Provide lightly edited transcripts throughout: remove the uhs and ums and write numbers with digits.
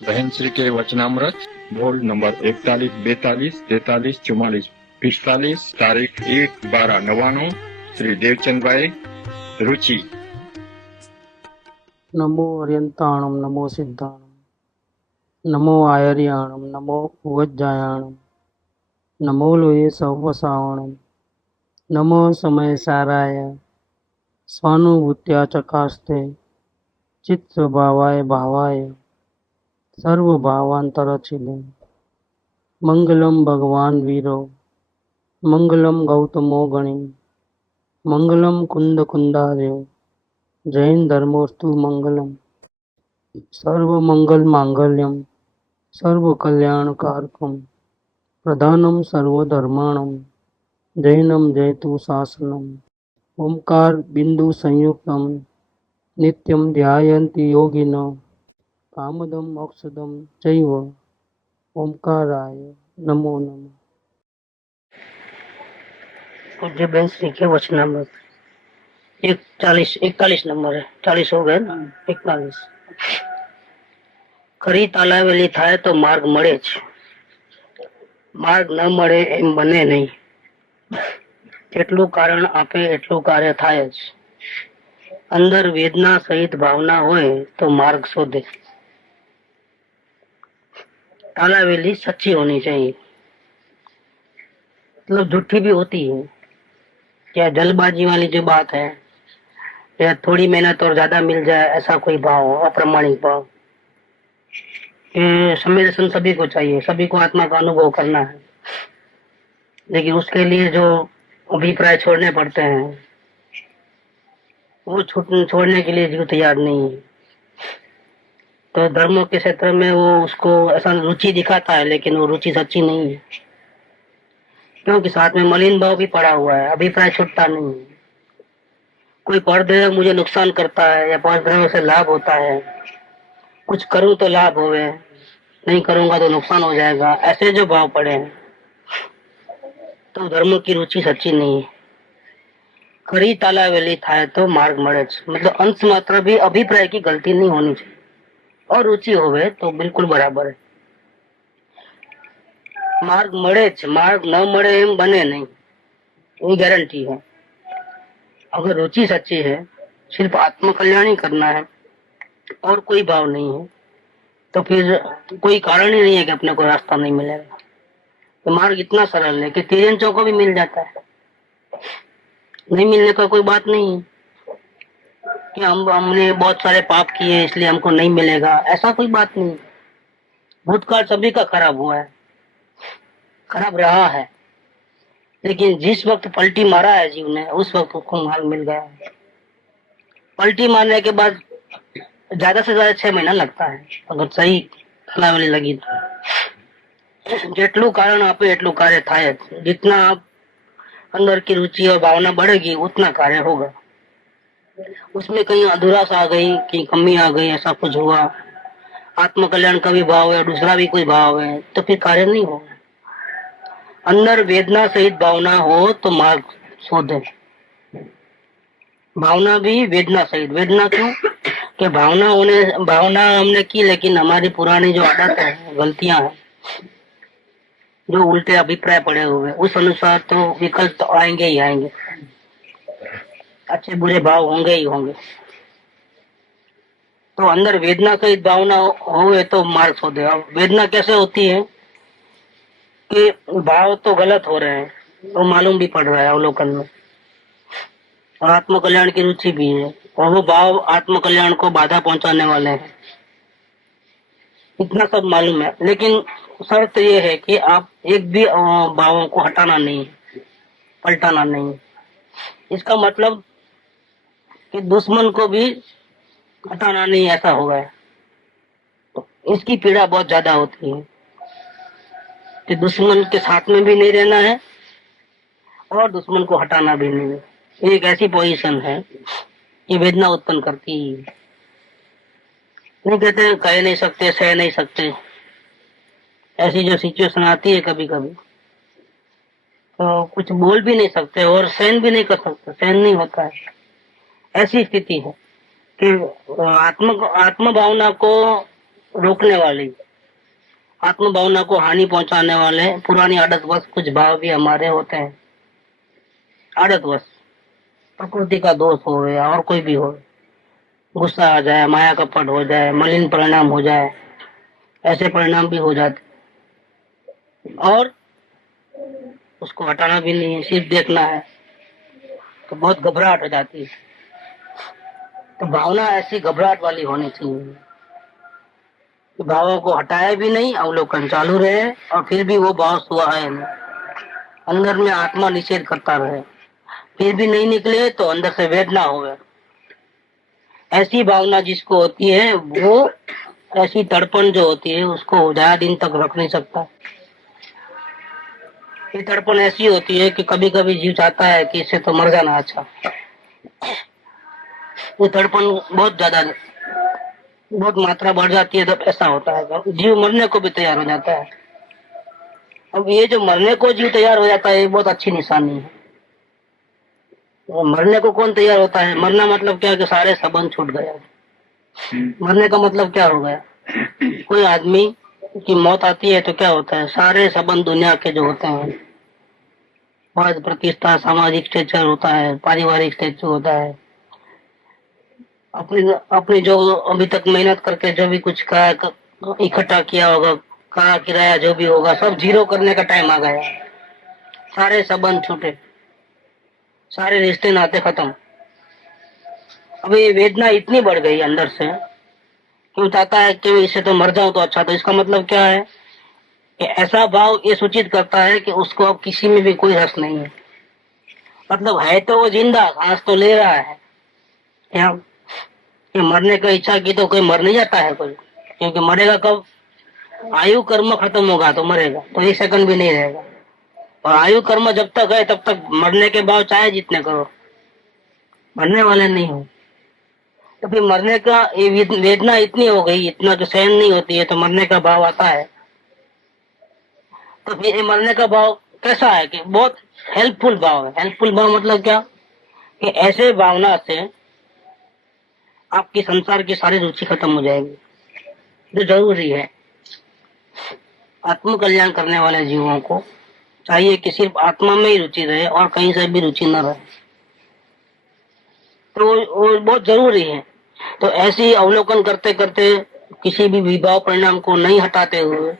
बहन श्री के वचनामृत बोल नंबर 41, 42, 43, 44, 45, तारीख 1/12/99। श्री देवचंद भाई रुचि। नमो अर्यंताणम नमो सिद्धाणम नमो आयर्याणम नमो उवज्जायाणम नमो लोये सवसावणम नमो समय साराय स्वानुभूत्या चकास्ते चित्त स्वभावाय भावाय सर्वभावांतरचिले मंगलम भगवान वीरो मंगलम गौतमो गणि मंगलम कुंद कुंदार्यो जैन धर्मोस्तु मंगलम सर्व मंगल मांगल्यम सर्व कल्याण कारकम प्रधानम सर्वधर्माणम जैनम जयतु शासनम ओंकार बिंदु संयुक्तम नित्यम ध्यायन्ति योगिनो कामदम मोक्षदम चैव ओंकाराय नमो नमः। पूज्य बहन श्री के वचनामृत 41 नंबर है। 40 हो गए ना, 41। खरी तालावेली थाय तो मार्ग મળે જ, માર્ગ ન મળે એમ બને નહીં। જેટલું કારણ આપે એટલું કાર્ય થાય જ। અંદર વેદના સહિત ભાવના હોય તો માર્ગ શોધે। तालावेली सच्ची होनी चाहिए, मतलब झूठी भी होती है। क्या जल्दबाजी वाली जो बात है, या थोड़ी मेहनत और ज्यादा मिल जाए ऐसा कोई भाव हो, अप्रामाणिक भाव। संवेदन सभी को चाहिए, सभी को आत्मा का अनुभव करना है, लेकिन उसके लिए जो अभिप्राय छोड़ने पड़ते हैं वो छोड़ने के लिए जीव तैयार नहीं है। तो धर्मों के क्षेत्र में वो उसको ऐसा रुचि दिखाता है, लेकिन वो रुचि सच्ची नहीं है, क्योंकि साथ में मलिन भाव भी पड़ा हुआ है, अभिप्राय छूटता नहीं है। कोई परदेह मुझे नुकसान करता है या परदेह से लाभ होता है, कुछ करूं तो लाभ होवे, नहीं करूंगा तो नुकसान हो जाएगा, ऐसे जो भाव पड़े हैं तो धर्म की रुचि सच्ची नहीं है। खरी तालावेली थाय तो मार्ग મળે જ, मतलब अंश मात्र भी अभिप्राय की गलती नहीं होनी चाहिए, और रुचि होवे तो बिल्कुल बराबर है। मार्ग મળે જ, मार्ग न મળે એમ बने नहीं, ये गारंटी है। अगर रुचि सच्ची है, सिर्फ आत्म कल्याण ही करना है और कोई भाव नहीं है, तो फिर कोई कारण ही नहीं है कि अपने को रास्ता नहीं मिलेगा। तो मार्ग इतना सरल है कि तिरंजों को भी मिल जाता है, नहीं मिलने का कोई बात नहीं है कि हमने बहुत सारे पाप किए इसलिए हमको नहीं मिलेगा, ऐसा कोई बात नहीं। भूतकाल सभी का खराब हुआ है, खराब रहा है, लेकिन जिस वक्त पलटी मारा है जीव ने, उस वक्त उसको मार्ग मिल गया है। पलटी मारने के बाद ज्यादा से ज्यादा 6 महीना लगता है, अगर सही तालावेली लगी तो। जेटलू कारण आपे एटलू कार्य थाय ज। जितना आप अंदर की रुचि और भावना बढ़ेगी उतना कार्य होगा। उसमें कहीं अधूरास आ गई, कहीं कमी आ गई, ऐसा कुछ हुआ, आत्म कल्याण का भी भाव है, दूसरा भी कोई भाव है, तो फिर कार्य नहीं होगा। अंदर वेदना सहित भावना हो तो मार्ग शोधे। भावना भी वेदना सहित। वेदना क्यों? कि भावना हमने की, लेकिन हमारी पुरानी जो आदत है, गलतियां हैं, जो उल्टे अभिप्राय पड़े हुए, उस अनुसार तो विकल्प तो आएंगे ही आएंगे, अच्छे बुरे भाव होंगे ही होंगे। तो अंदर वेदना सहित भावना हो तो मार्ग शोधे। अब वेदना कैसे होती है कि भाव तो गलत हो रहे हैं, वो मालूम भी पड़ रहा है अवलोकन में, और आत्म कल्याण की रुचि भी है, और वो भाव आत्म कल्याण को बाधा पहुंचाने वाले हैं, इतना सब मालूम है। लेकिन शर्त ये है कि आप एक भी भावों को हटाना नहीं, पलटाना नहीं। इसका मतलब कि दुश्मन को भी हटाना नहीं, ऐसा होगा तो इसकी पीड़ा बहुत ज्यादा होती है कि दुश्मन के साथ में भी नहीं रहना है और दुश्मन को हटाना भी नहीं है। एक ऐसी पोजीशन है ये वेदना उत्पन्न करती है। नहीं कहते कह नहीं सकते, सह नहीं सकते, ऐसी जो सिचुएशन आती है कभी कभी, तो कुछ बोल भी नहीं सकते और सहन भी नहीं कर सकते, सहन नहीं होता है। ऐसी स्थिति है कि आत्म भावना को रोकने वाली, आत्म भावना को हानि पहुंचाने वाले पुरानी आदतवश कुछ भाव भी हमारे होते हैं। आदतवश, प्रकृति का दोष हो या और कोई भी हो, गुस्सा आ जाए, माया कपट हो जाए, मलिन परिणाम हो जाए, ऐसे परिणाम भी हो जाते और उसको हटाना भी नहीं है, सिर्फ देखना है, तो बहुत घबराहट हो जाती है। तो भावना ऐसी घबराहट वाली होनी चाहिए, भावों को हटाए भी नहीं, अवलोकन चालू रहे और फिर भी वो भाव हुआ है नहीं, अंदर में आत्मा निषेध करता रहे, फिर भी नहीं निकले तो अंदर से वेदना होवे। ऐसी भावना जिसको होती है वो, ऐसी तड़पन जो होती है उसको ज्यादा दिन तक रख नहीं सकता। ये तड़पन ऐसी होती है कि कभी कभी जीव चाहता है कि इससे तो मर जाना अच्छा। वो तड़पन बहुत मात्रा बढ़ जाती है, तब ऐसा होता है जीव मरने को भी तैयार हो जाता है। अब ये जो मरने को जीव तैयार हो जाता है ये बहुत अच्छी निशानी है। मरने को कौन तैयार होता है? मरना मतलब क्या कि सारे संबंध छूट गया। मरने का मतलब क्या हो गया? कोई आदमी की मौत आती है तो क्या होता है? सारे संबंध दुनिया के जो होते हैं, पद प्रतिष्ठा, सामाजिक स्टेचर होता है, पारिवारिक स्टेचर होता है, अपनी जो अभी तक मेहनत करके जो भी कुछ इकट्ठा किया होगा, किराया जो भी होगा, सब जीरो करने का टाइम आ गया। सारे संबंध छूटे, सारे रिश्ते नाते खत्म। अब ये वेदना इतनी बढ़ गई अंदर से, क्यों चाहता है कि इससे तो मर जाऊं तो अच्छा। तो इसका मतलब क्या है कि ऐसा भाव ये सूचित करता है कि उसको अब किसी में भी कोई रस नहीं है। मतलब है तो वो जिंदा, सांस तो ले रहा है, या कि मरने की इच्छा की तो कोई मर नहीं जाता है कोई, क्योंकि मरेगा कब? आयु कर्म खत्म होगा तो मरेगा, तो एक सेकंड भी नहीं रहेगा। और आयु कर्म जब तक है तब तक मरने के बाद चाहे जितने करो, मरने वाले नहीं हो। तो फिर मरने का ये वेदना इतनी हो गई, इतना जो सहन नहीं होती है, तो मरने का भाव आता है। तो फिर ये मरने का भाव कैसा है कि बहुत हेल्पफुल भाव है। हेल्पफुल भाव मतलब क्या कि ऐसे भावना से आपकी संसार की सारी रुचि खत्म हो जाएगी, जो जरूरी है। आत्म कल्याण करने वाले जीवों को चाहिए कि सिर्फ आत्मा में ही रुचि रहे और कहीं से भी रुचि न रहे, तो वो बहुत जरूरी है। तो ऐसी अवलोकन करते करते, किसी भी विभाव परिणाम को नहीं हटाते हुए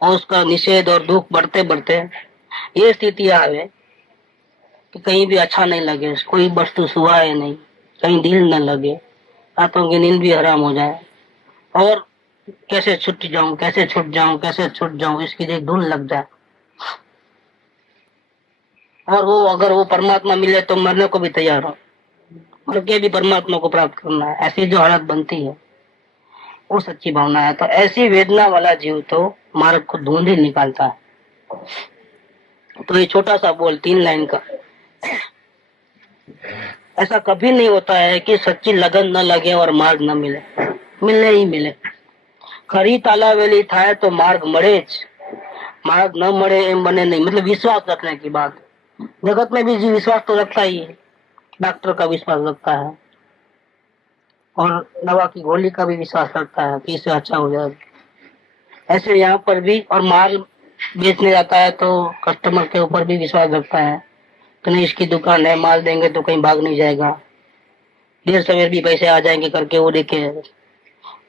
और उसका निषेध और दुख बढ़ते बढ़ते ये स्थिति आवे कि कहीं भी अच्छा नहीं लगे, कोई वस्तु सुहाए नहीं, कहीं दिल न लगे, रातों की नींद भी हराम हो जाए, और कैसे छूट जाऊं, कैसे छूट जाऊं, कैसे छूट जाऊं, इसकी एक धुन लग जाए। और वो अगर वो परमात्मा मिले तो मरने को भी तैयार हो, मर के भी परमात्मा को प्राप्त करना है, ऐसी जो हालत बनती है वो सच्ची भावना है। तो ऐसी वेदना वाला जीव तो मार्ग को ढूंढ ही निकालता है। तो ये छोटा सा बोल 3 लाइन का, ऐसा कभी नहीं होता है कि सच्ची लगन न लगे और मार्ग न मिले, मिलने ही मिले। खरी तालावेली थाय तो मार्ग मरे, मार्ग न मरे एम बने नहीं। मतलब विश्वास रखने की बात। जगत में भी जी विश्वास तो रखता ही है, डॉक्टर का विश्वास रखता है और दवा की गोली का भी विश्वास रखता है कि इससे अच्छा हो जाएगा। ऐसे यहाँ पर भी, और माल बेचने जाता है तो कस्टमर के ऊपर भी विश्वास रखता है कि नहीं, इसकी दुकान है, माल देंगे तो कहीं भाग नहीं जाएगा, देर सवेर भी पैसे आ जाएंगे करके वो देखे।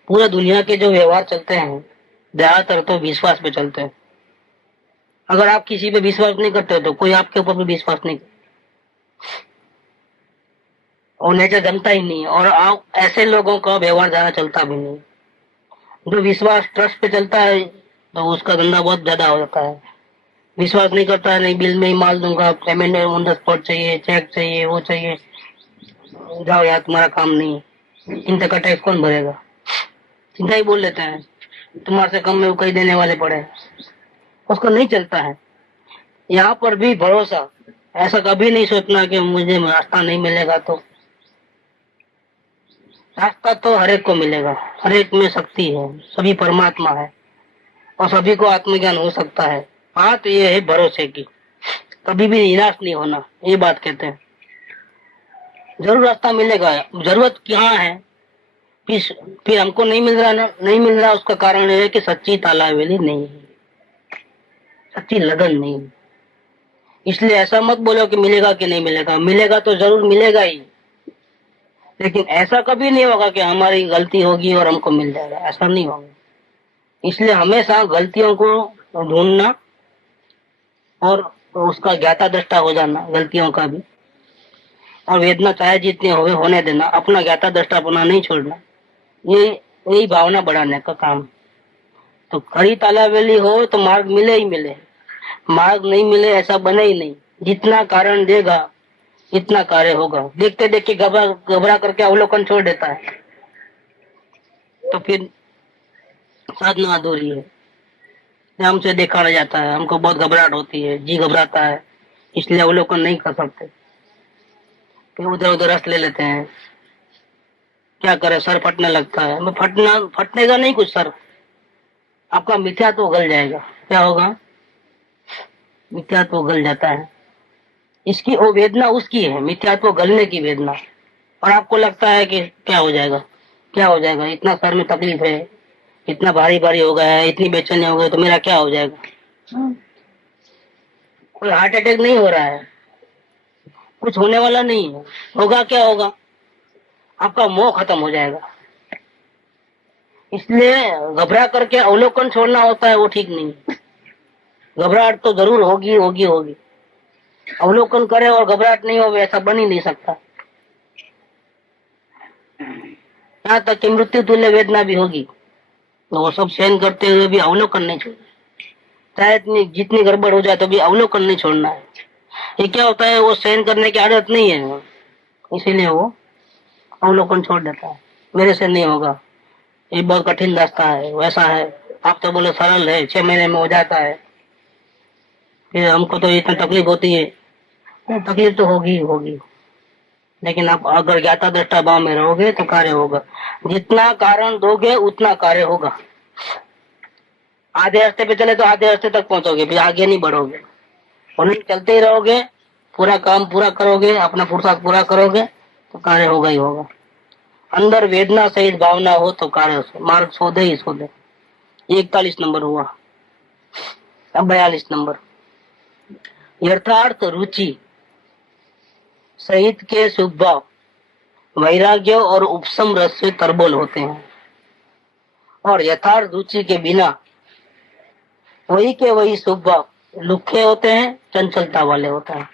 पूरा दुनिया के जो व्यवहार चलते हैं ज्यादातर तो विश्वास पे चलते हैं। अगर आप किसी पे विश्वास नहीं करते तो कोई आपके ऊपर भी विश्वास नहीं करता, और नेचर जमता ही नहीं। और आप ऐसे लोगों का व्यवहार ज्यादा चलता भी नहीं। जो विश्वास ट्रस्ट पे चलता है तो उसका धंधा बहुत ज्यादा हो जाता है। विश्वास नहीं करता है, नहीं बिल में ही माल दूंगा, पेमेंट में ऑन द स्पॉट चाहिए, चेक चाहिए, वो चाहिए, जाओ यार तुम्हारा काम नहीं है, चिंता का टैक्स कौन भरेगा, चिंता ही बोल लेते हैं, तुम्हारे से कम में वो कई देने वाले पड़े, उसको नहीं चलता है। यहाँ पर भी भरोसा, ऐसा कभी नहीं सोचना कि मुझे रास्ता नहीं मिलेगा। तो रास्ता तो हर एक को मिलेगा, हर एक में शक्ति है, सभी परमात्मा है और सभी को आत्मज्ञान हो सकता है। बात ये है भरोसे की, कभी भी निराश नहीं होना, ये बात कहते हैं। जरूर रास्ता मिलेगा। जरूरत क्या है फिर फिर हमको नहीं मिल रहा ना, नहीं मिल रहा, उसका कारण ये है कि सच्ची तालावेली नहीं है, सच्ची लगन नहीं है। इसलिए ऐसा मत बोलो कि मिलेगा कि नहीं मिलेगा, मिलेगा तो जरूर मिलेगा ही, लेकिन ऐसा कभी नहीं होगा कि हमारी गलती होगी और हमको मिल जाएगा, ऐसा नहीं होगा। इसलिए हमेशा गलतियों को ढूंढना और उसका ज्ञाता दृष्टा हो जाना गलतियों का भी, और वेदना चाहे जितनी होने देना, अपना ज्ञाता दृष्टा अपना नहीं छोड़ना, ये यही भावना बढ़ाने का काम। तो खड़ी तालावेली हो तो मार्ग मिले ही मिले, मार्ग नहीं मिले ऐसा बने ही नहीं। जितना कारण देगा इतना कार्य होगा। देखते देखते घबरा घबरा करके अवलोकन छोड़ देता है तो फिर साधना अधूरी है। हमसे देखा रह जाता है, हमको बहुत घबराहट होती है, जी घबराता है, इसलिए अवलोकन नहीं कर सकते, फिर उधर उधर रस ले लेते हैं। क्या करे, सर फटने लगता है। मैं फटनेगा नहीं कुछ सर, आपका मिथ्यात्व गल जाएगा। क्या होगा? मिथ्यात्व गल जाता है। इसकी वो वेदना उसकी है, मिथ्यात्व गलने की वेदना। और आपको लगता है कि क्या हो जाएगा, क्या हो जाएगा, इतना सर में तकलीफ है, इतना भारी भारी हो गया है, इतनी बेचैनी हो गई तो मेरा क्या हो जाएगा। कोई हार्ट अटैक नहीं हो रहा है, कुछ होने वाला नहीं है, होगा क्या होगा, आपका मोह खत्म हो जाएगा। इसलिए घबरा करके अवलोकन छोड़ना होता है, वो ठीक नहीं है। घबराहट तो जरूर होगी होगी होगी, अवलोकन करे और घबराहट नहीं हो ऐसा बन ही नहीं सकता। यहाँ तक कि मृत्यु तुल्य वेदना भी होगी तो वो सब सहन करते हुए भी अवलोकन नहीं छोड़ना, चाहे इतनी जितनी गड़बड़ हो जाए तो भी अवलोकन नहीं छोड़ना है। ये क्या होता है, वो सहन करने की आदत नहीं है, इसीलिए वो अवलोकन छोड़ देता है, मेरे से नहीं होगा, ये बहुत कठिन रास्ता है, वैसा है। आप तो बोले सरल है, 6 महीने में हो जाता है, फिर हमको तो इतना तकलीफ होती है। तकलीफ तो होगी होगी, लेकिन आप अगर ज्ञाता दृष्टा भाव में रहोगे तो कार्य होगा। जितना कारण दोगे उतना कार्य होगा। आधे रास्ते पे चले तो आधे रास्ते तक पहुंचोगे, फिर आगे नहीं बढ़ोगे। और चलते ही रहोगे, पूरा काम पूरा करोगे, अपना पुरुषार्थ पूरा करोगे तो कार्य होगा ही होगा। अंदर वेदना सहित भावना हो तो कार्य मार्ग शोधे ही शोधे। 41 नंबर हुआ। अब 42 नंबर, यथार्थ रुचि सहित के शुभ भाव वैराग्य और उपशम रस से तरबोल होते हैं, और यथार्थ रुचि के बिना वही के वही शुभ भाव लुखे होते हैं, चंचलता वाले होता है।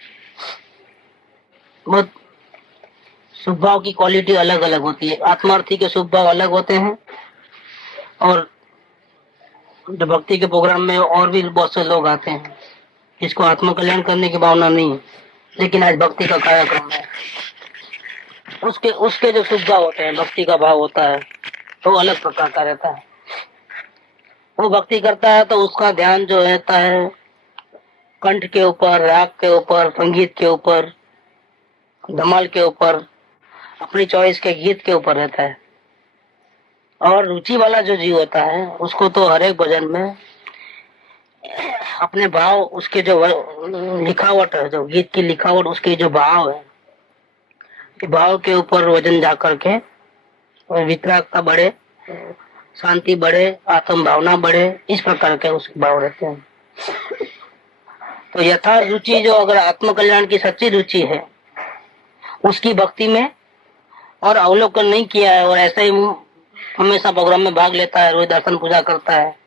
बहुत शुभ भाव की क्वालिटी अलग अलग होती है। आत्मार्थी के शुभ भाव अलग होते हैं, और जो भक्ति के प्रोग्राम में और भी बहुत से लोग आते हैं जिसको आत्म कल्याण करने की भावना नहीं है, लेकिन आज भक्ति का कार्यक्रम है, उसके उसके जो शुभ भाव होते हैं, भक्ति का भाव होता है तो अलग प्रकार का रहता है। वो भक्ति करता है तो उसका ध्यान जो रहता है कंठ के ऊपर, राग के ऊपर, संगीत के ऊपर, धमाल के ऊपर, अपनी चॉइस के गीत के ऊपर रहता है। और रुचि वाला जो जीव होता है उसको तो हर एक भजन में अपने भाव, उसके जो लिखावट है, जो गीत की लिखावट, उसके जो भाव है, भाव के ऊपर वजन जा करके वितरागता बढ़े, शांति बढ़े, आत्म भावना बढ़े, इस प्रकार के उसके भाव रहते हैं। तो यथार्थ रुचि जो अगर आत्म कल्याण की सच्ची रुचि है उसकी भक्ति में, और अवलोकन नहीं किया है और ऐसे ही हमेशा प्रोग्राम में भाग लेता है, रोज दर्शन पूजा करता है,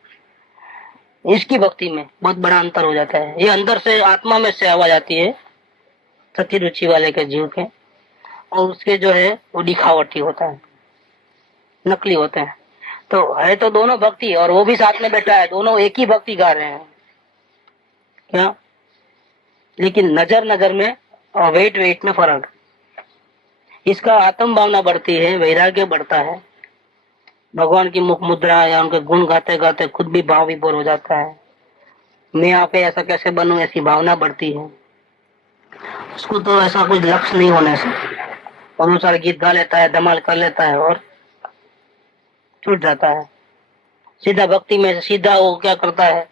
इसकी भक्ति में बहुत बड़ा अंतर हो जाता है। ये अंदर से आत्मा में से आवाज आती है सच्ची रुचि वाले के जीव के, और उसके जो है वो दिखावटी होता है, नकली होते हैं। तो है तो दोनों भक्ति, और वो भी साथ में बैठा है, दोनों एक ही भक्ति गा रहे हैं क्या, लेकिन नजर नजर में और वेट वेट में फर्क। इसका आत्म भावना बढ़ती है, वैराग्य बढ़ता है, भगवान की मुख मुद्रा या उनके गुण गाते गाते खुद भी भाव विभोर हो जाता है। मैं यहाँ पे ऐसा कैसे बनूं, ऐसी भावना बढ़ती है। उसको तो ऐसा कुछ लक्ष्य नहीं होने से और सारे गीत गा लेता है, धमाल कर लेता है और छूट जाता है। सीधा भक्ति में सीधा वो क्या करता है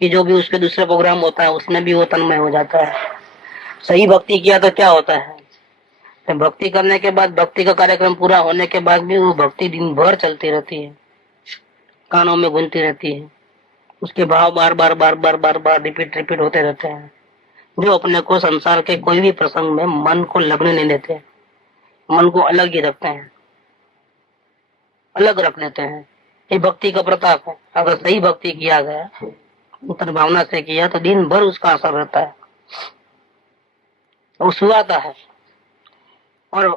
कि जो भी उसके दूसरे प्रोग्राम होता है उसमें भी वो तन्मय हो जाता है। सही भक्ति किया तो क्या होता है, तो भक्ति करने के बाद, भक्ति का कार्यक्रम पूरा होने के बाद भी वो भक्ति दिन भर चलती रहती है, कानों में गूंजती रहती है, उसके भाव बार बार बार बार बार बार रिपीट रिपीट होते रहते हैं, जो अपने को संसार के कोई भी प्रसंग में मन को लगने नहीं देते, मन को अलग ही रखते हैं, अलग रख लेते हैं। ये भक्ति का प्रताप है। अगर सही भक्ति किया गया, अंतर भावना से किया, तो दिन भर उसका असर रहता है, वो सुहाता है। और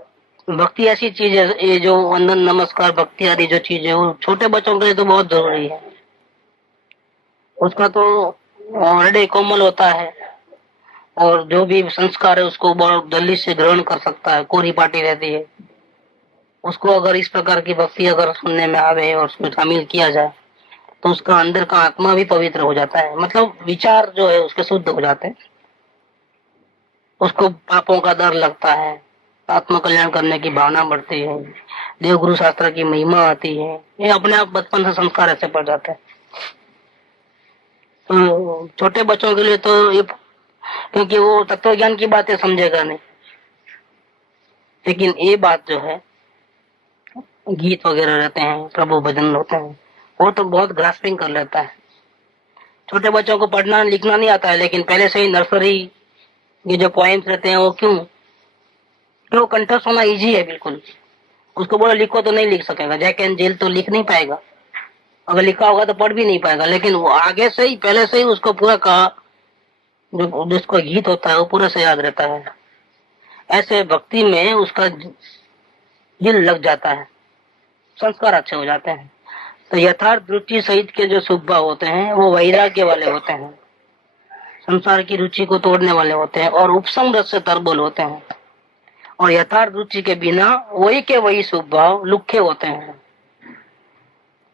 भक्ति ऐसी चीज है, ये जो वंदन नमस्कार भक्ति आदि जो चीज है, वो छोटे बच्चों के लिए तो बहुत जरूरी है। उसका तो हृदय कोमल होता है और जो भी संस्कार है उसको बहुत जल्दी से ग्रहण कर सकता है, कोरी पाटी रहती है उसको। अगर इस प्रकार की भक्ति अगर सुनने में आवे और उसमें शामिल किया जाए तो उसका अंदर का आत्मा भी पवित्र हो जाता है, मतलब विचार जो है उसके शुद्ध हो जाते हैं, उसको पापों का डर लगता है, आत्म कल्याण करने की भावना बढ़ती है, देवगुरु शास्त्र की महिमा आती है। ये अपने आप बचपन से संस्कार ऐसे पड़ जाते हैं। तो छोटे बच्चों के लिए तो ये, क्योंकि वो तत्व ज्ञान की बातें समझेगा नहीं, लेकिन ये बात जो है, गीत वगैरह रहते हैं, प्रभु भजन होते हैं, वो तो बहुत ग्रास्पिंग कर लेता है। छोटे बच्चों को पढ़ना लिखना नहीं आता है, लेकिन पहले से ही नर्सरी ये जो पोएम्स रहते हैं वो क्यों कंठस्थ होना इजी है बिल्कुल। उसको बोलो लिखो तो नहीं लिख सकेगा, जैक एंड जिल तो लिख नहीं पाएगा, अगर लिखा होगा तो पढ़ भी नहीं पाएगा, लेकिन वो आगे से ही पहले से ही उसको पूरा कहा, जो जिसको गीत होता है वो पूरा से याद रहता है। ऐसे भक्ति में उसका दिल लग जाता है, संस्कार अच्छे हो जाते हैं। तो यथार्थ रुचि सहित के जो शुभ भाव होते हैं वो वैराग्य वाले होते हैं, संसार की रुचि को तोड़ने वाले होते हैं और उपशम रस से तरबुल होते हैं। और यथार्थ रुचि के बिना वही के वही शुभ भाव लुखे होते हैं,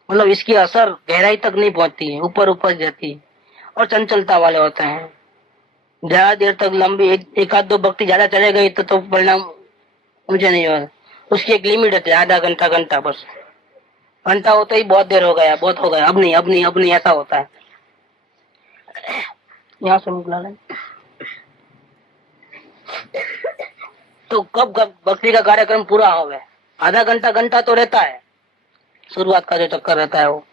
मतलब इसकी असर गहराई तक नहीं पहुंचती है, ऊपर ऊपर जाती है और चंचलता वाले होते हैं। ज्यादा देर तक लंबी एक आध दो भक्ति ज्यादा चले गई तो परिणाम मुझे नहीं होगा। उसकी एक लिमिट है, आधा घंटा घंटा, बस घंटा होता ही बहुत देर हो गया, बहुत हो गया, अब नहीं अब नहीं अब नहीं, ऐसा होता है। यहाँ से निकला लें तो कब भक्ति का कार्यक्रम पूरा हो गया, आधा घंटा घंटा तो रहता है, शुरुआत का जो चक्कर रहता है वो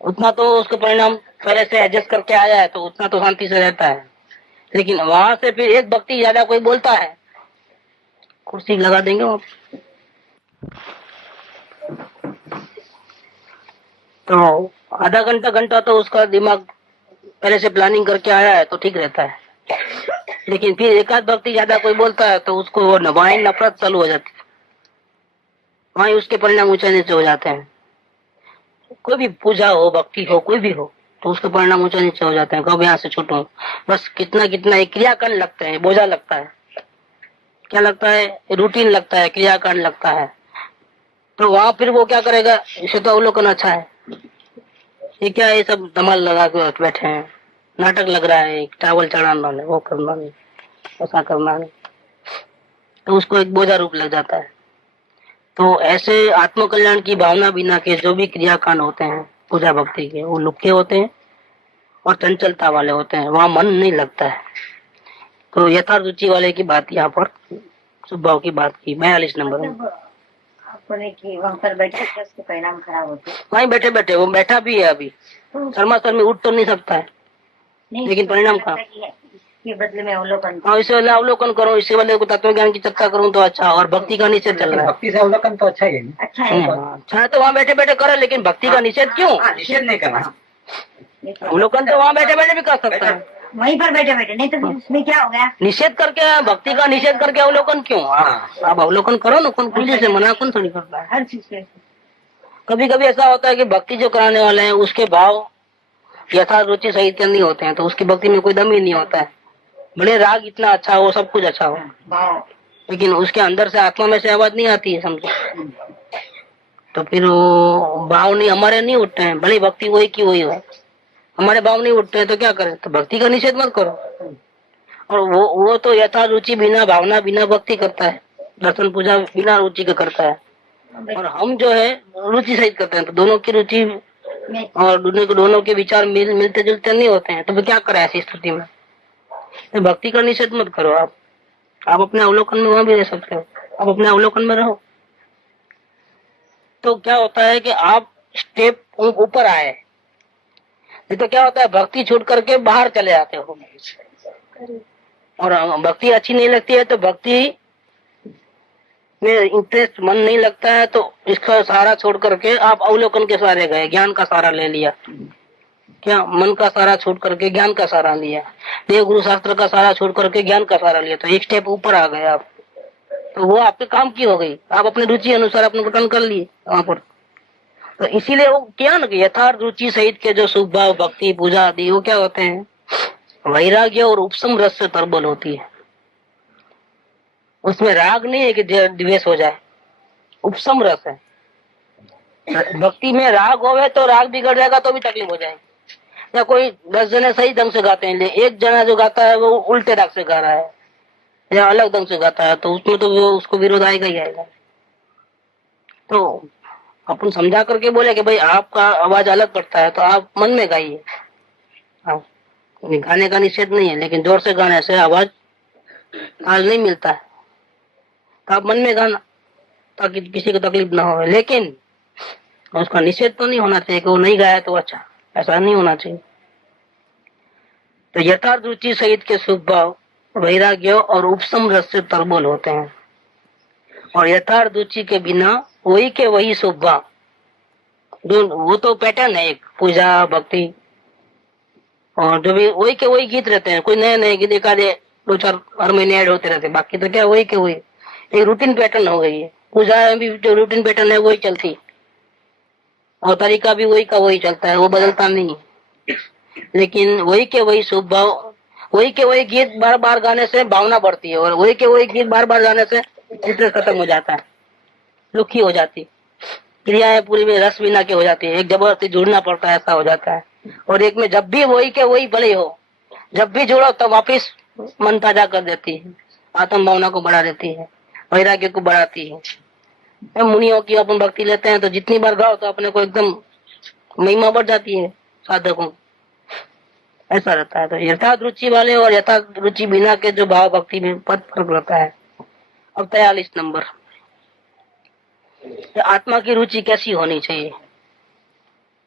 उतना तो उसके परिणाम पहले से एडजस्ट करके आया है तो उतना तो शांति से रहता है। लेकिन वहां से फिर एक भक्ति ज्यादा कोई बोलता है, कुर्सी लगा देंगे वो, तो आधा घंटा घंटा तो उसका दिमाग पहले से प्लानिंग करके आया है तो ठीक रहता है। लेकिन फिर एक आध भक्ति ज्यादा कोई बोलता है तो उसको वहीं नफरत चालू हो जाती है, वहीं उसके परिणाम ऊंचे नीचे हो जाते हैं। कोई भी पूजा हो, भक्ति हो, कोई भी हो, तो उसके परिणाम ऊंचे नीचे हो जाते हैं। कब यहाँ से छूटूं, बस कितना कितना एक क्रियाकांड लगता है, बोझा लगता है, क्या लगता है, रूटीन लगता है, क्रियाकांड लगता है। तो वहां फिर वो क्या करेगा, इसे तो अवलोकन अच्छा है, ये क्या है, सब धमाल लगा के बैठे हैं, नाटक लग रहा है, चावल चढ़ाना नहीं, वो करना नहीं, ऐसा करना नहीं, तो उसको एक बोझा रूप लग जाता है। तो ऐसे आत्म कल्याण की भावना बिना के जो भी क्रियाकांड होते हैं पूजा भक्ति के, वो लुप्के होते हैं और चंचलता वाले होते हैं, वहां मन नहीं लगता है। तो यथार्थ रुचि वाले की बात यहाँ पर, स्वभाव की बात की 42 नंबर में। आपने कि वहाँ पर बैठे थे, उसके परिणाम खराब होते, वहीं बैठे बैठे, वो बैठा भी है अभी, शर्मा शर्मी उठ तो नहीं सकता है, लेकिन परिणाम का के बदले में अवलोकन, हाँ इसे वाले अवलोकन करो, इससे वाले को तत्व ज्ञान की चर्चा करूँ तो अच्छा, और भक्ति का निषेध चल रहा है। भक्ति से अवलोकन तो अच्छा ही है, अच्छा है। अच्छा है तो वहाँ बैठे बैठे करे, लेकिन भक्ति का निषेध क्यों? निषेध नहीं करना। अवलोकन तो वहाँ बैठे बैठे भी कर सकता है, वहीं पर बैठे बैठे, नहीं तो उसमें क्या हो गया, निषेध करके, भक्ति का निषेध करके अवलोकन क्यों? आप अवलोकन करो ना, कौन खुले से मना कौन थोड़ी करता है। हर चीज से। कभी कभी ऐसा होता है कि भक्ति जो कराने वाले हैं उसके भाव यथार्थ रुचि सहित नहीं होते हैं, तो उसकी भक्ति में कोई दम ही नहीं होता है। भले राग इतना अच्छा हो, सब कुछ अच्छा हो, लेकिन उसके अंदर से आत्मा में से आवाज नहीं आती है, समझो, तो फिर वो भाव नहीं, हमारे नहीं उठते हैं, भले भक्ति वही की वही हो, हमारे भाव नहीं उठते हैं तो क्या करें? तो भक्ति का निषेध मत करो। और वो तो यथार्थ रुचि बिना भावना बिना भक्ति करता है, दर्शन पूजा बिना रुचि के करता है, और हम जो है रुचि सहित करते हैं, तो दोनों की रुचि और दोनों के विचार मिलते जुलते नहीं होते हैं, तो फिर क्या करें ऐसी स्थिति में? तो भक्ति का निषेध मत करो आप, आप अपने अवलोकन में वहां भी रह सकते हो, आप अपने अवलोकन में रहो। तो क्या होता है कि आप स्टेप ऊपर आए, नहीं तो क्या होता है भक्ति छूट करके बाहर चले जाते हो, और भक्ति अच्छी नहीं लगती है तो भक्ति में इंटरेस्ट मन नहीं लगता है, तो इसका सहारा छोड़ करके आप अवलोकन के सहारे गए, ज्ञान का सहारा ले लिया, क्या मन का सहारा छोड़ करके ज्ञान का सहारा लिया, देव गुरु शास्त्र का सहारा छोड़ करके ज्ञान का सहारा लिया, तो एक स्टेप ऊपर आ गए आप, तो वो आपके काम की हो गई, आप अपनी रुचि अनुसार अपने गठन कर लिए वहां पर। तो इसीलिए वो क्या ना कि यथार्थ रुचि सहित के जो सुख भाव भक्ति पूजा आदि वो क्या होते हैं, वैराग्य और उपशम रस से तरबल होती है। उसमें राग नहीं है कि द्वेष हो जाए, उपशम रस है। भक्ति में राग होवे तो राग बिगड़ जाएगा तो भी तकलीफ हो जाएगी। या कोई 10 जने सही ढंग से गाते हैं, एक जना जो गाता है वो उल्टे राग से गा रहा है या अलग ढंग से गाता है, तो उसमें तो वो उसको विरोध आएगा ही आएगा। तो अपन समझा करके बोले कि भाई आपका आवाज अलग पड़ता है तो आप मन में गाइए, गाने का निषेध नहीं है, लेकिन जोर से गाने से आवाज ताल नहीं मिलता है, तो आप मन में गाना ताकि किसी को तकलीफ ना हो। लेकिन उसका निषेध तो नहीं होना चाहिए कि वो नहीं गाया तो अच्छा, ऐसा नहीं होना चाहिए। तो यथार्थ रुचि सहित के सुख भाव वैराग्य और उपशम रस से तरबोल होते हैं, और यथार्थ रुचि के बिना वही के वही सुख भाव, वो तो पैटर्न है एक पूजा भक्ति, और जो भी वही के वही गीत रहते हैं, कोई नए नए गीत एक आधे 2-4 हर महीने ऐड होते रहते हैं, बाकी तो क्या वही के वही एक रूटीन पैटर्न हो गई है। पूजा में भी जो रूटीन पैटर्न है वही चलती, और तरीका भी वही का वही चलता है, वो बदलता नहीं है। लेकिन वही के वही शुभ भाव, वही के वही गीत बार बार गाने से भावना बढ़ती है, और वही के वही गीत बार बार गाने से इंटरेस्ट खत्म हो जाता है, रुखी हो जाती, क्रियाएं पूरी में रस बिना के हो जाती है, एक जबरदस्ती जुड़ना पड़ता है, ऐसा हो जाता है। और एक में जब भी वही के वही भले हो, जब भी जुड़ो तब वापिस मन ताजा कर देती है, आत्म भावना को बढ़ा देती है, वैराग्य को बढ़ाती है। मुनियों की अपन भक्ति लेते हैं तो जितनी बार गाओ तो अपने को एकदम महिमा बढ़ जाती है साधकों, ऐसा रहता है। तो यथार्थ रुचि वाले और यथार्थ रुचि बिना के जो भाव भक्ति में पद फर्क रहता है। अब 43 नंबर, आत्मा की रुचि कैसी होनी चाहिए,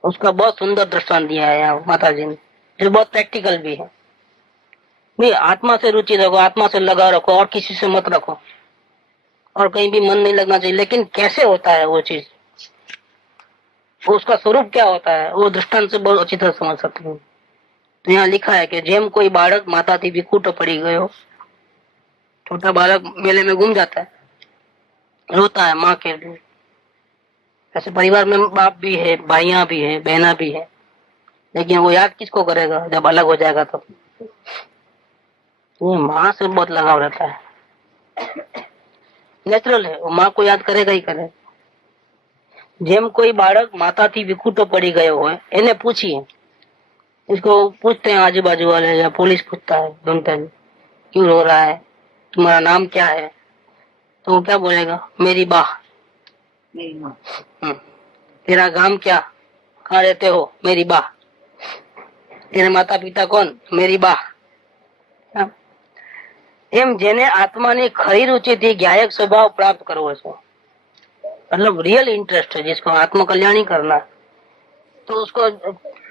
उसका बहुत सुंदर दृष्टांत दिया है यहाँ माता जी ने, जो बहुत प्रैक्टिकल भी है। भाई आत्मा से रुचि रखो, आत्मा से लगा रखो, और किसी से मत रखो, और कहीं भी मन नहीं लगना चाहिए। लेकिन कैसे होता है वो चीज, उसका स्वरूप क्या होता है, वो दृष्टांत से बहुत अच्छी तरह समझ सकते हैं। तो यहाँ लिखा है कि जेम कोई बालक माता थी विकूट पड़ी गयो, छोटा बालक मेले में घूम जाता है, रोता है माँ के लिए। ऐसे परिवार में बाप भी है, भाइयां भी है, बहना भी है, लेकिन वो याद किसको करेगा जब अलग हो जाएगा तब। तो माँ से बहुत लगाव रहता है, नेचुरल है, वो माँ को याद करेगा ही करेगा। जेम कोई बालक माता थी विकूटो पड़ी गयो हो, इन्हें पूछिए, इसको पूछते हैं आजू बाजू वाले या पुलिस पूछता है, ढूंढते हैं क्यों रो रहा है, तुम्हारा नाम क्या है, तो वो क्या बोलेगा, मेरी बाह। तेरा गांव क्या, कहाँ रहते हो, मेरी बाह। तेरे माता पिता कौन, मेरी बाह। एम जेने आत्मानी खरी रुचि थी ज्ञायक स्वभाव प्राप्त करવો છે, मतलब रियल इंटरेस्ट है जिसको आत्म कल्याणी करना है, तो उसको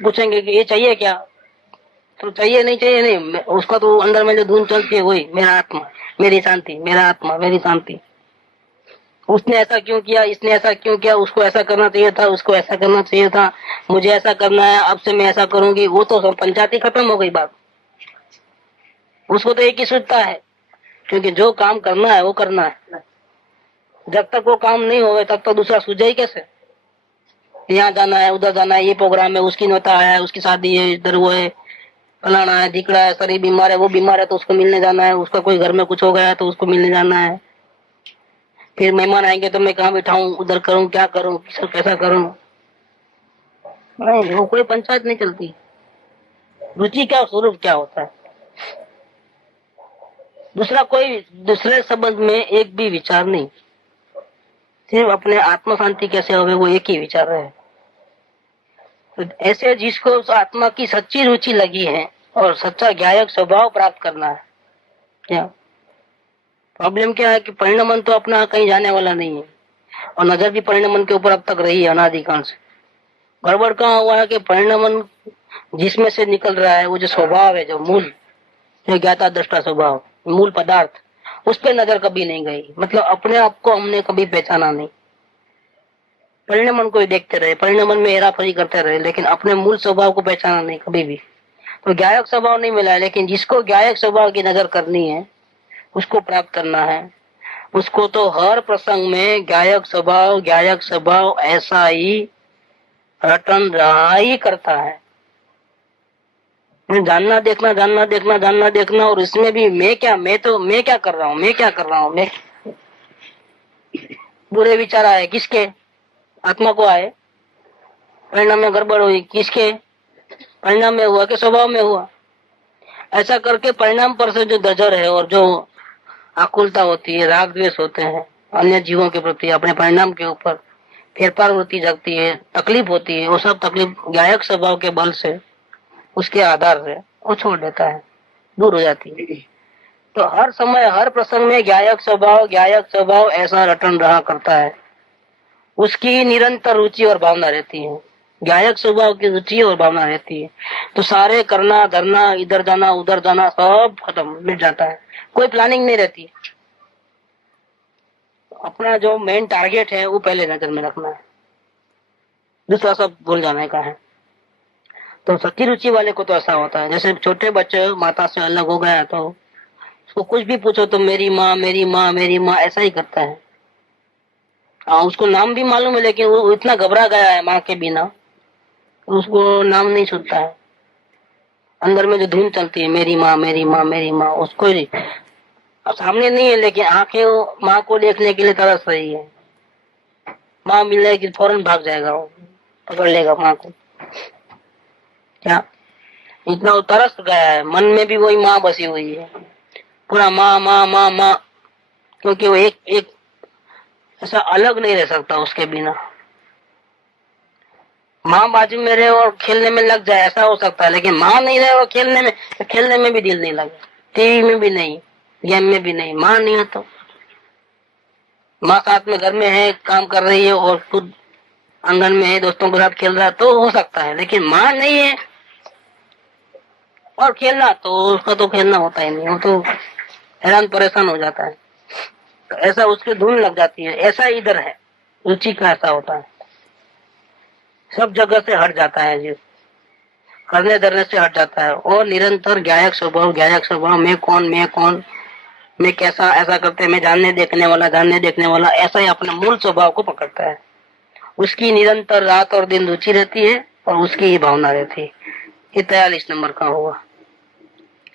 पूछेंगे कि ये चाहिए क्या, तो चाहिए नहीं चाहिए नहीं, उसका तो अंदर में जो धुन चलती है वही मेरा आत्मा मेरी शांति, मेरा आत्मा मेरी शांति। उसने ऐसा क्यों किया, इसने ऐसा क्यों किया, उसको ऐसा करना चाहिए था, उसको ऐसा करना चाहिए था, मुझे ऐसा करना है, अब से मैं ऐसा करूंगी, वो तो सब पंचायती खत्म हो गई बात। उसको तो एक ही सोचता है, क्योंकि जो काम करना है वो करना है। जब तक वो काम नहीं होवे तब तक दूसरा सूझे ही कैसे, यहाँ जाना है, उधर जाना है, ये प्रोग्राम है, उसकी नौता है, उसकी शादी है, इधर वो है, फलाना है, ढिकड़ा है, शरीर बीमार है, वो बीमार है तो उसको मिलने जाना है, उसका कोई घर में कुछ हो गया है तो उसको मिलने जाना है, फिर मेहमान आएंगे तो मैं कहाँ बिठाऊं, उधर करूं, क्या करूं, कैसा करूं, नहीं, वो कोई पंचायत नहीं चलती। रुचि क्या, स्वरूप क्या होता है, दूसरा कोई दूसरे संबंध में एक भी विचार नहीं, सिर्फ अपने आत्म शांति कैसे होवे वो एक ही विचार है। तो ऐसे जिसको उस आत्मा की सच्ची रुचि लगी है और सच्चा ज्ञायक स्वभाव प्राप्त करना है, क्या प्रॉब्लम क्या है कि परिणमन तो अपना कहीं जाने वाला नहीं है, और नजर भी परिणमन के ऊपर अब तक रही है अनादिकाल से। गड़बड़ कहाँ हुआ है कि परिणमन जिसमें से निकल रहा है, वो जो स्वभाव है, जो मूल, जो ज्ञाता दृष्टा स्वभाव, मूल पदार्थ, उस पर नजर कभी नहीं गई। मतलब अपने आप को हमने कभी पहचाना नहीं। परिणमन को ही देखते रहे, परिणमन में हेराफेरी करते रहे, लेकिन अपने मूल स्वभाव को पहचाना नहीं कभी भी। तो ज्ञायक स्वभाव नहीं मिला है, लेकिन जिसको ज्ञायक स्वभाव की नजर करनी है, उसको प्राप्त करना है, उसको तो हर प्रसंग में ज्ञायक स्वभाव ऐसा ही रटन रहा ही करता है। जानना देखना, और इसमें भी मैं क्या कर रहा हूँ, मैं बुरे विचार आए किसके? आत्मा को आए, परिणाम में गड़बड़ हुई किसके? परिणाम में हुआ कि स्वभाव में हुआ? ऐसा करके परिणाम पर से जो दजर है और जो आकुलता होती है, राग द्वेष होते हैं अन्य जीवों के प्रति, अपने परिणाम के ऊपर फेरफार होती जाती है, तकलीफ होती है, वो सब तकलीफ ज्ञायक स्वभाव के बल से, उसके आधार से वो छोड़ देता है, दूर हो जाती है। तो हर समय हर प्रसंग में ज्ञायक स्वभाव ऐसा रटन रहा करता है, उसकी निरंतर रुचि और भावना रहती है। ज्ञायक स्वभाव की रुचि और भावना रहती है, तो सारे करना धरना, इधर जाना उधर जाना, सब खत्म, मिट जाता है। कोई प्लानिंग नहीं रहती। अपना जो मेन टारगेट है वो पहले नजर में रखना है, दूसरा सब भूल जाने का है। तो सच्ची रुचि वाले को तो ऐसा होता है, जैसे छोटे बच्चे माता से अलग हो गया तो उसको कुछ भी पूछो तो मेरी माँ ऐसा ही करता है। उसको नाम भी मालूम है, लेकिन वो इतना घबरा गया है माँ के बिना, उसको नाम नहीं सुनता है। अंदर में जो धुन चलती है मेरी माँ, उसको ही सामने नहीं है, लेकिन आंखें माँ को देखने के लिए तरस रही है। माँ मिलेगी फौरन भाग जाएगा, वो पकड़ लेगा माँ को। क्या इतना वो तरस गया है, मन में भी वही माँ बसी हुई है, पूरा माँ, क्योंकि वो एक ऐसा अलग नहीं रह सकता उसके बिना। माँ बाजू में रहे और खेलने में लग जाए ऐसा हो सकता है, लेकिन माँ नहीं रहे और खेलने में भी दिल नहीं लगे, टीवी में भी नहीं, गेम में भी नहीं। माँ नहीं है तो माँ साथ में घर में है, काम कर रही है और खुद आंगन में है, दोस्तों के साथ खेल रहा है तो हो सकता है, लेकिन माँ नहीं है और खेलना, तो उसका तो खेलना होता ही नहीं, वो तो हैरान परेशान हो जाता है। तो ऐसा उसकी धुन लग जाती है। ऐसा इधर है, रुचि का ऐसा होता है, सब जगह से हट जाता है जी, करने धरने से हट जाता है और निरंतर ज्ञायक स्वभाव, मैं कैसा, ऐसा करते, मैं जानने देखने वाला, ऐसा ही अपने मूल स्वभाव को पकड़ता है। उसकी निरंतर रात और दिन रुचि रहती है और उसकी ही भावना रहती है। ये 43 नंबर का हुआ।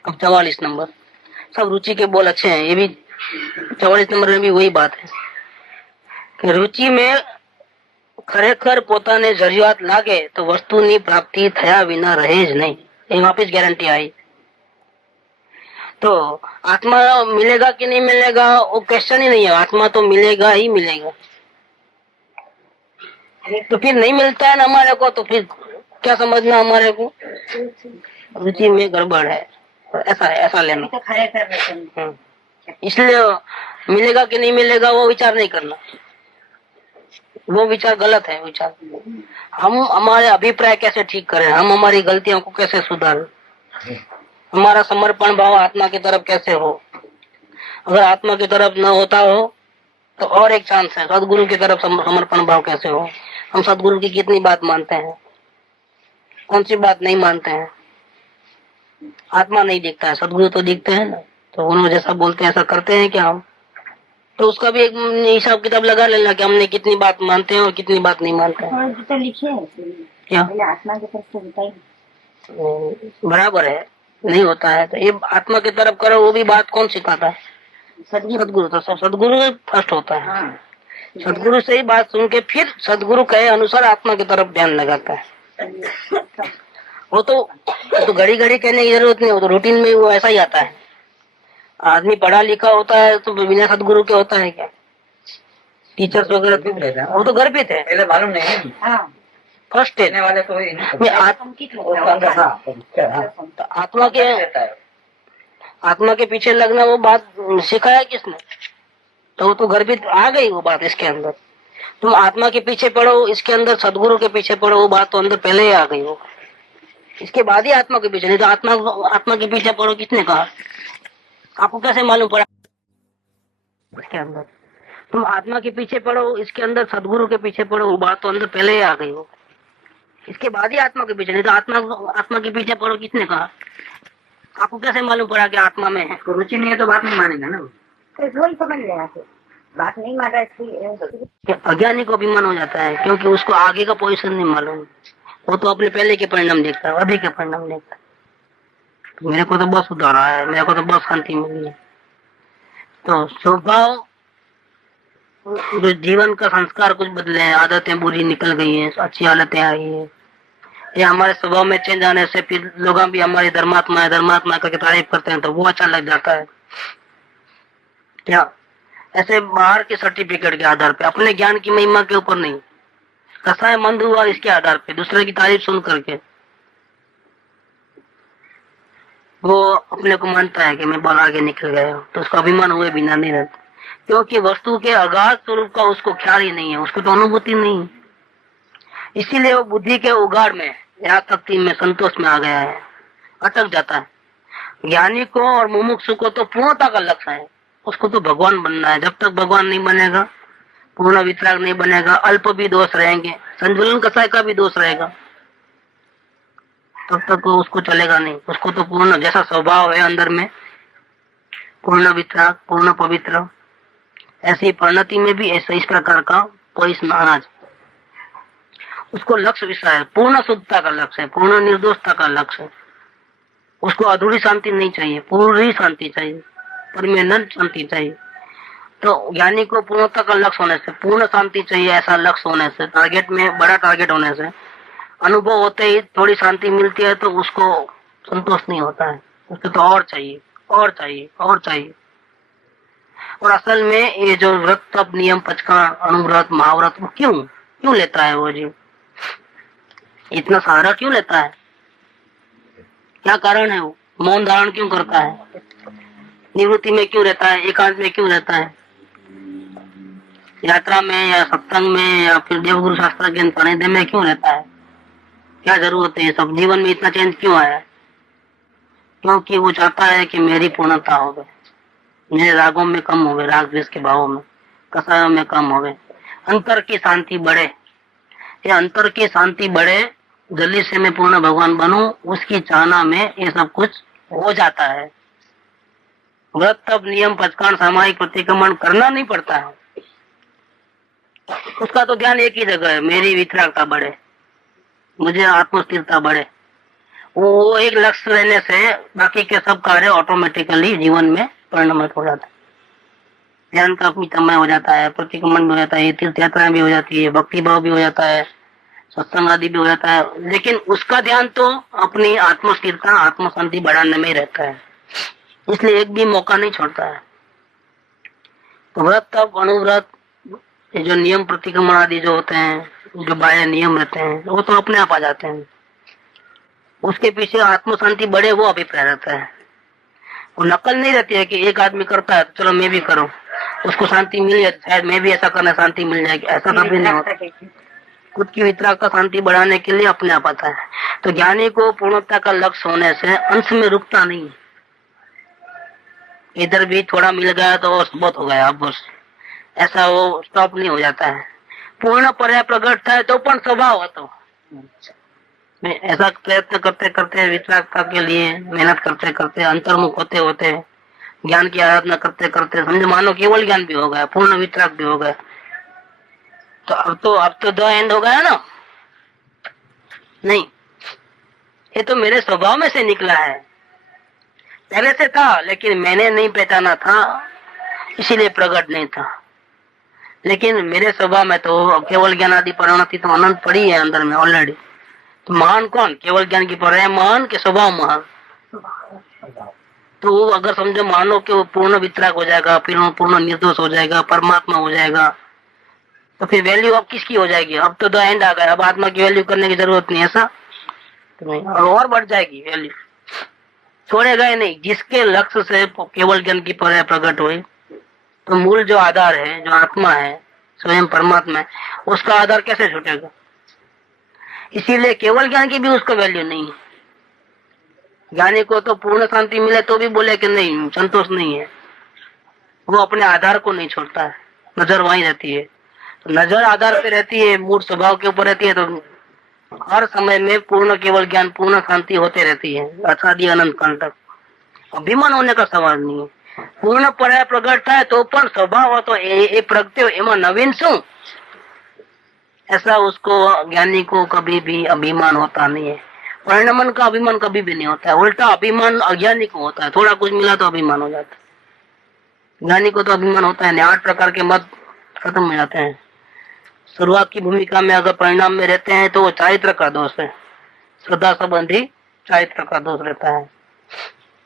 अब 44 नंबर, सब रुचि के बोल अच्छे हैं, ये भी 44 नंबर में भी वही बात है कि रुचि में खरेखर પોતાને જરૂરિયાત લાગે તો વસ્તુની પ્રાપ્તિ થયા વિના રહે જ નહીં, એ વાપસ ગારंटी आई। तो आत्मा मिलेगा कि नहीं मिलेगा वो क्वेश्चन ही नहीं है, आत्मा तो मिलेगा ही मिलेगा। तो फिर नहीं मिलता है ना हमारे को, तो फिर क्या समझना हमारे को, रुचि में गड़बड़ है, ऐसा लेना। इसलिए मिलेगा कि नहीं मिलेगा वो विचार नहीं करना, वो विचार गलत है विचार। हम हमारे अभिप्राय कैसे ठीक करें, हम हमारी गलतियों को कैसे सुधारें, हमारा समर्पण भाव आत्मा की तरफ कैसे हो। अगर आत्मा की तरफ न होता हो तो और एक चांस है, सदगुरु की तरफ समर्पण भाव कैसे हो। हम सदगुरु की कितनी बात मानते हैं, कौन सी बात नहीं मानते हैं। आत्मा नहीं दिखता है, सदगुरु तो दिखते हैं ना, तो उन्होंने जैसा बोलते हैं ऐसा करते हैं क्या हम, तो उसका भी एक हिसाब किताब लगा लेना कि हमने कितनी बात मानते हैं और कितनी बात नहीं मानते हैं। तो लिखे क्या आत्मा की तरफ से बताइए, बराबर है, नहीं होता है तो ये आत्मा की तरफ करो, वो भी बात कौन सिखाता है, सदगुरु। तो सदगुरु फर्स्ट होता है। हाँ। सदगुरु से ही बात सुन के फिर सदगुरु कहे अनुसार आत्मा की तरफ ध्यान लगाता है। वो तो घड़ी घड़ी कहने की जरूरत नहीं, वो तो रूटीन में वो ऐसा ही आता है। आदमी पढ़ा लिखा होता है तो बिना सदगुरु के होता है क्या, टीचर्स वगैरह वो तो गर्भित है, पहले मालूम नहीं है। हाँ। फर्स्ट है वाले को आत्मा के आत्मा के पीछे लगना वो बात सिखाया किसने? तो वो तो गर्भित आ गई वो बात इसके अंदर। तुम आत्मा के पीछे पढ़ो, इसके अंदर सदगुरु के पीछे पढ़ो, वो बात तो अंदर पहले ही आ गई हो। इसके बाद ही आत्मा के पीछे, नहीं तो आत्मा के पीछे पढ़ो किसने कहा? आपको कैसे मालूम पड़ा? इसके अंदर तुम आत्मा के पीछे पढ़ो, इसके अंदर सदगुरु के पीछे पढ़ो, वो बात तो अंदर पहले ही आ गई हो। इसके बाद ही आत्मा के पीछे, नहीं तो आत्मा के पीछे पढ़ो किसने कहा? आपको कैसे मालूम पड़ा कि आत्मा में है? तो रुचि नहीं है तो बात नहीं मानेगा ना। तो वही समझ लेना फिर, बात नहीं मान रहा इसकी। अज्ञानी को अभिमान हो जाता है क्योंकि उसको आगे का पोजीशन नहीं मालूम। वो तो अपने पहले के परिणाम देखता है, अभी के परिणाम देखता है। तो मेरे को तो बस सुधार आया है, मेरे को तो बस शांति मिली है। तो स्वभाव, जो जीवन का संस्कार कुछ बदले हैं, आदतें बुरी निकल गई हैं, अच्छी आदतें आई हैं, ये हमारे स्वभाव में चेंज आने से फिर लोग भी हमारी धर्मात्मा है धर्मात्मा करके तारीफ करते हैं, तो वो अच्छा लग जाता है। क्या ऐसे बाहर के सर्टिफिकेट के आधार पे, अपने ज्ञान की महिमा के ऊपर नहीं, कसाय मंद हुआ इसके आधार पे, दूसरे की तारीफ सुन करके वो अपने को मानता है कि मैं बहुत आगे निकल गया हूँ, तो उसका अभिमान हुए बिना नहीं रहता, क्योंकि वस्तु के अगाध स्वरूप का उसको ख्याल ही नहीं है, उसको तो अनुभूति नहीं। इसीलिए वो बुद्धि के उगाड़ में, यहाँ तक में संतोष में आ गया है, अटक जाता है। ज्ञानी को और मुमुक्षु को तो पूर्णता का लक्ष्य है, उसको तो भगवान बनना है। जब तक भगवान नहीं बनेगा, पूर्ण वितराग नहीं बनेगा, अल्प भी दोष रहेंगे, संजुलन कसाय का भी दोष रहेगा, तब तक उसको चलेगा नहीं। उसको तो पूर्ण जैसा स्वभाव है अंदर में, पूर्ण वितराग, पूर्ण पवित्र, ऐसी परिणति में भी ऐसा इस प्रकार का पोजिशन आना चाहिए। उसको लक्ष्य विषय है, पूर्ण शुद्धता का लक्ष्य है, पूर्ण निर्दोषता का लक्ष्य है। उसको अधूरी शांति नहीं चाहिए, पूरी शांति चाहिए, परमानेंट शांति चाहिए। तो ज्ञानी को पूर्णता का लक्ष्य होने से, पूर्ण शांति चाहिए, ऐसा लक्ष्य होने से, टारगेट में बड़ा टारगेट होने से, अनुभव होते ही थोड़ी शांति मिलती है तो उसको संतोष नहीं होता है, उसको तो और चाहिए और चाहिए और चाहिए। और असल में ये जो व्रत तप नियम पचका अनुव्रत महाव्रत, वो क्यों लेता है वो जी? इतना सहारा क्यों लेता है? क्या कारण है? वो मौन धारण क्यों करता है? निवृत्ति में क्यों रहता है? एकांत में क्यों रहता है? यात्रा में या सत्संग में या फिर देवगुरु शास्त्र के सानिध्य में क्यों रहता है? क्या जरूरत है? सब जीवन में इतना चेंज क्यों आया? क्योंकि वो चाहता है कि मेरी पूर्णता हो गए, मेरे रागों में कम हो गए, राग द्वेष के भावों में, कसायों में कम हो गए, अंतर की शांति बढ़े। ये अंतर की शांति बढ़े, जल्दी से मैं पूर्ण भगवान बनूं, उसकी चाहना में ये सब कुछ हो जाता है। व्रत तप नियम पचकान सामायिक प्रतिक्रमण करना नहीं पड़ता है, उसका तो ध्यान एक ही जगह है, मेरी वितरागता बढ़े, मुझे आत्मस्थिरता बढ़े। वो एक लक्ष्य रहने से बाकी के सब कार्य ऑटोमेटिकली जीवन में परिणमित हो जाता है। ध्यान का अपनी हो जाता है, प्रतिक्रमण भी हो जाता है, तीर्थ यात्राएं भी हो जाती है, भक्ति भाव भी हो जाता है, सत्संग आदि भी हो जाता है, लेकिन उसका ध्यान तो अपनी आत्मस्थिरता आत्म शांति बढ़ाने में ही रहता है, इसलिए एक भी मौका नहीं छोड़ता है। तो व्रत तप अनुव्रत, ये जो नियम प्रतिक्रमण आदि जो होते हैं, जो बाह्य नियम रहते हैं, वो तो अपने आप आ जाते हैं। उसके पीछे आत्म शांति बढ़े वो अभिप्राय रहता है। वो नकल नहीं रहती है कि एक आदमी करता है चलो मैं भी करूं, उसको शांति मिल जाए, शायद मैं भी ऐसा करना शांति मिल जाएगी, ऐसा कभी नहीं होता। खुद की वितरागता शांति बढ़ाने के लिए अपने आप आता है। तो ज्ञानी को पूर्णता का लक्ष्य होने से अंश में रुकता नहीं, इधर भी थोड़ा मिल गया तो बहुत हो गया, अब बस ऐसा वो स्टॉप नहीं हो जाता है। पूर्ण पर्याय प्रकट था तो पण स्वभाव હતો, मैं ऐसा प्रयत्न करते करते वितरागता के लिए मेहनत करते करते अंतर्मुख होते होते ज्ञान की आराधना करते करते समझो मानो केवल ज्ञान भी हो गया, पूर्ण वितराग भी हो गया, तो अब तो दो एंड हो गया ना? नहीं, ये तो मेरे स्वभाव में से निकला है, पहले से था लेकिन मैंने नहीं पहचाना था, इसीलिए प्रकट नहीं था। लेकिन मेरे स्वभाव में तो केवल ज्ञान आदि परिणति तो अनंत पड़ी है अंदर में ऑलरेडी। तो महान कौन? केवल ज्ञान की पर महान के स्वभाव महान। तो अगर समझो मानो कि वो पूर्ण वितराग हो जाएगा, फिर वो पूर्ण निर्दोष हो जाएगा, परमात्मा हो जाएगा, तो फिर वैल्यू अब किसकी हो जाएगी? अब तो द एंड आ गया, अब आत्मा की वैल्यू करने की जरूरत नहीं, ऐसा तो नहीं, और बढ़ जाएगी वैल्यू। छोड़ेगा ही नहीं। जिसके लक्ष्य से केवल ज्ञान की पर्याय प्रकट हुई, तो मूल जो आधार है, जो आत्मा है, स्वयं परमात्मा है, उसका आधार कैसे छूटेगा? इसीलिए केवल ज्ञान की भी उसको वैल्यू नहीं है। ज्ञानी को तो पूर्ण शांति मिले तो भी बोले कि नहीं, संतोष नहीं है। वो अपने आधार को नहीं छोड़ता है, नजर वहीं रहती है। तो नजर आधार पे रहती है, मूल स्वभाव के ऊपर रहती है, तो हर समय में पूर्ण केवल ज्ञान, पूर्ण शांति होते रहती है, असादी अनंत काल तक। अभिमान होने का सवाल नहीं है। पूर्ण पर्याय प्रगट થાય तो પણ સ્વભાવ હતો એ પ્રગટ્યો, એમાં નવીન શું? ऐसा उसको, ज्ञानी को कभी भी अभिमान होता नहीं है। परिणमन का अभिमान कभी भी नहीं होता है। उल्टा अभिमान अज्ञानी को होता है। थोड़ा कुछ मिला तो अभिमान हो जाता है। ज्ञानी को तो अभिमान होता है। 8 प्रकार के मत खत्म हो जाते हैं। शुरुआत की भूमिका में अगर परिणाम में रहते हैं तो वो चारित्र का दोष है, श्रद्धा संबंधी चारित्र का दोष रहता है।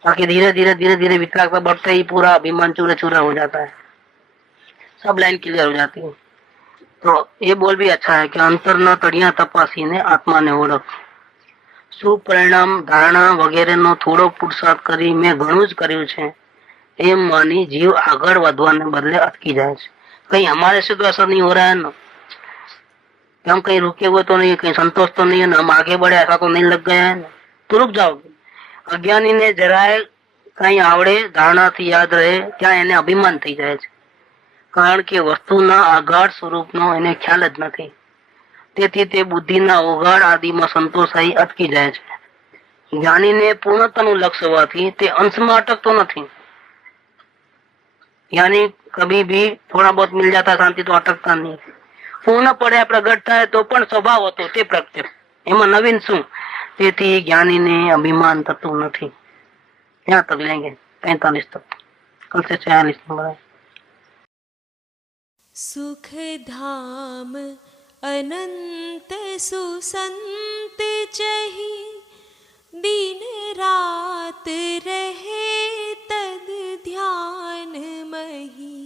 बाकी धीरे धीरे वितरागता बढ़ते ही पूरा अभिमान चूरा चूरा हो जाता है, सब लाइन क्लियर हो जाती है। तो ये बोल भी अच्छा है कि अंतर न तड़िया तपासी ने आत्मा ने ओळख, સુપરિણામ ધારણા વગેરેનો થોડો પુરુષાર્થ કરી મેં ઘણું જ કર્યું છે એમ માની જીવ આગળ વધવાને બદલે અટકી જાય છે। कहीं हमारे से तो ऐसा नहीं हो रहा है ना, हम कहीं रुके हुए तो नहीं, कहीं संतोष तो नहीं है ना, हम आगे बढ़े ऐसा तो नहीं लग गया है ना, तो रुक जाओगे। अज्ञानी ने જરાય કઈ આવડે, ધારણાથી યાદ રહે ત્યાં એને અભિમાન થઈ જાય છે, કારણ કે વસ્તુના આગાઢ સ્વરૂપનો એને ખ્યાલ જ નથી। તેથી તે બુદ્ધિના ઓગાળ આદિમાં સંતોષાઈ અટકી જાય છે। જ્ઞાનીને પૂર્ણતાનું લક્ષ્ય હોવાથી તે અંશમાં અટકતો નથી। ज्ञानी कभी भी थोड़ा बहुत मिल जाता शांति तो अटकता नहीं। पूर्ण पर्याय प्रगट થાય તો પણ સ્વભાવ હતો તે પ્રગટે, એમાં નવીન શું? તેથી જ્ઞાનીને અભિમાન થતું નથી। यहाँ तक लेंगे 45 तक, कल से 46 नंबर है। सुख धाम अनंत सुसंत चही, दिन रात रहे तद ध्यान मही।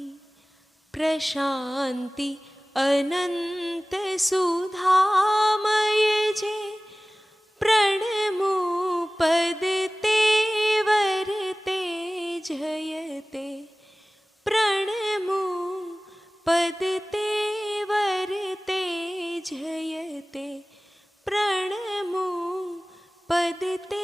प्रशांति अनंत सुधामय जे, प्रणमो पद तेवर तेजयते। प्रणमो पद तेवर तेजयते, प्रणमो पद ते